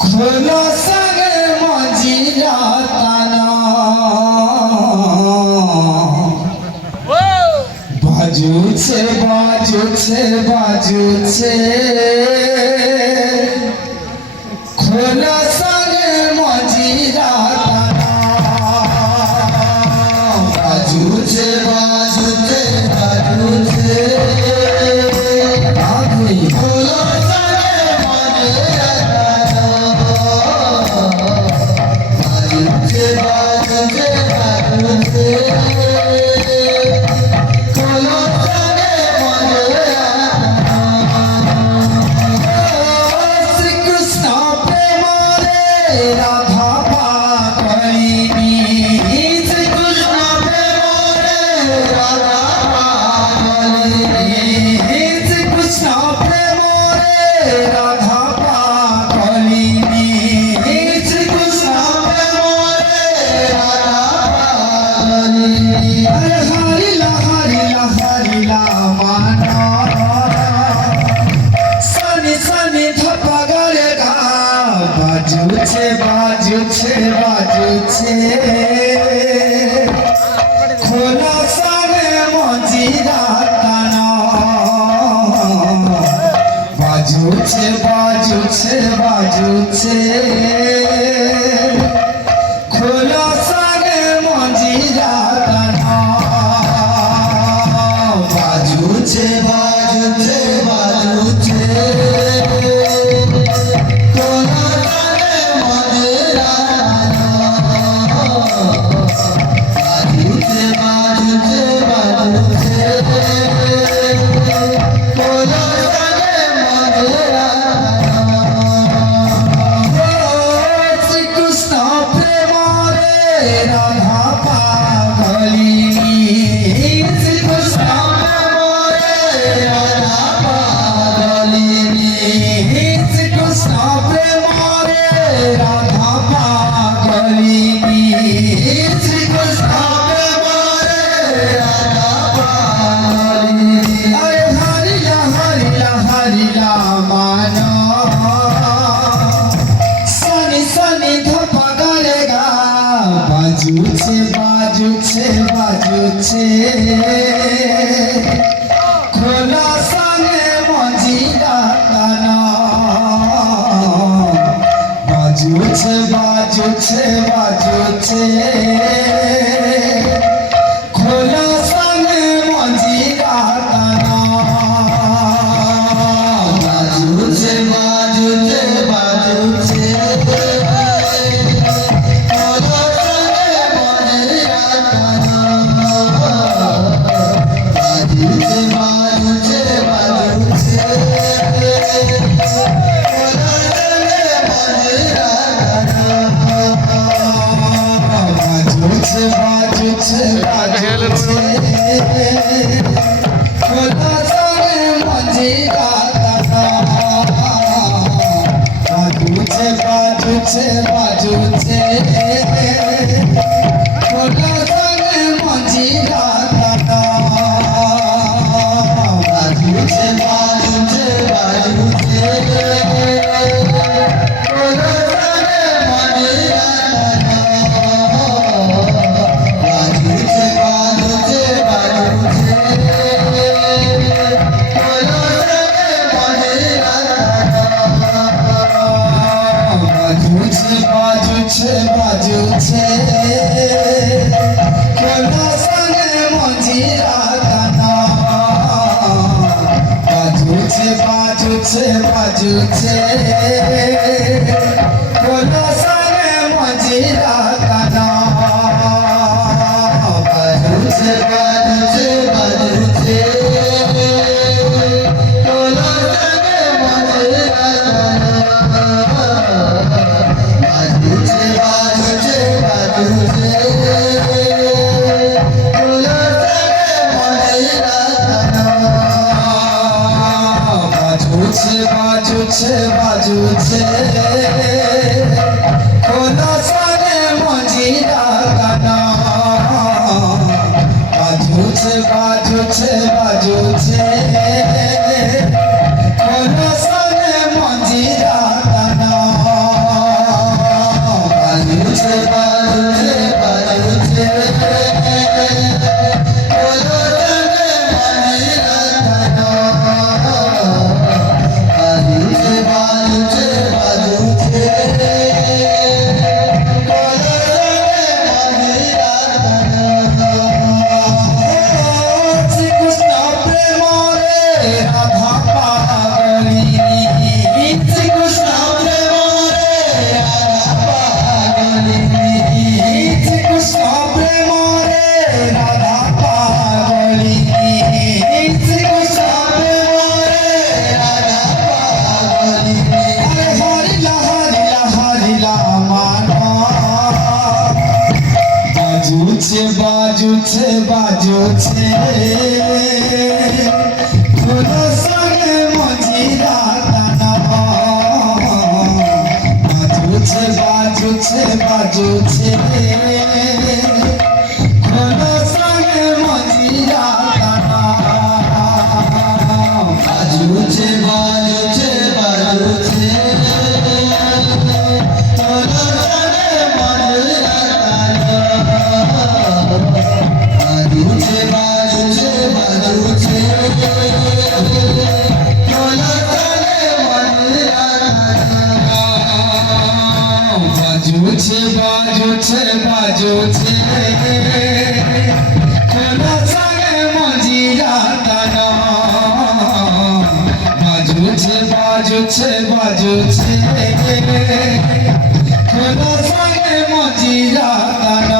খোলো সাগে মজিরা তানা বাজুছে বাজুছে বাজুছে খোলো সাগে মজিরা তানা বাজুছে বাজুছে বাজুছে বাজুছে বাজুছে বাজুছে খোলা সাগে মজিরা টানা বাজুছে বাজুছে বাজুছে খোলা সাগে মজিরা টানা বাজুছে বাজুছে বাজুছে বাজুছে বাজুছে বাজুছে খোলা সাগে মজিরা টানা বাজুছে বাজুছে বাজুছে খোলা সাগে মজিরা টানা বাজুছে বাজুছে বাজুছে বাজুছে বাজুছে খোলা সাগে মজিরা টানা বাজুছে বাজুছে বাজুছে খোলা সাগে মজিরা টানা বাজুছে বাজুছে বাজুছে বাজুছে বাজুছে খোলা সাগে মজিরা টানা বাজুছে বাজুছে বাজুছে খোলা সাগে মজিরা টানা বাজুছে বাজুছে বাজুছে খোলা সাগে মজিরা টানা বাজুছে বাজুছে বাজুছে খোলা সাগে মজিরা টানা বাজুছে বাজুছে বাজুছে খোলা সাগে মজিরা বাজুছে বাজুছে বাজুছে কোনো সঙ্গে মজিরা টানা বাজুছে বাজুছে বাজুছে কোনো সঙ্গে মজিরা টানা বাজুছে বাজুছে বাজুছে বাজুছে বাজুছে কোনো সঙ্গে মজিরা টানা বাজুছে বাজুছে বাজুছে কোনো সঙ্গে মজিরা টানা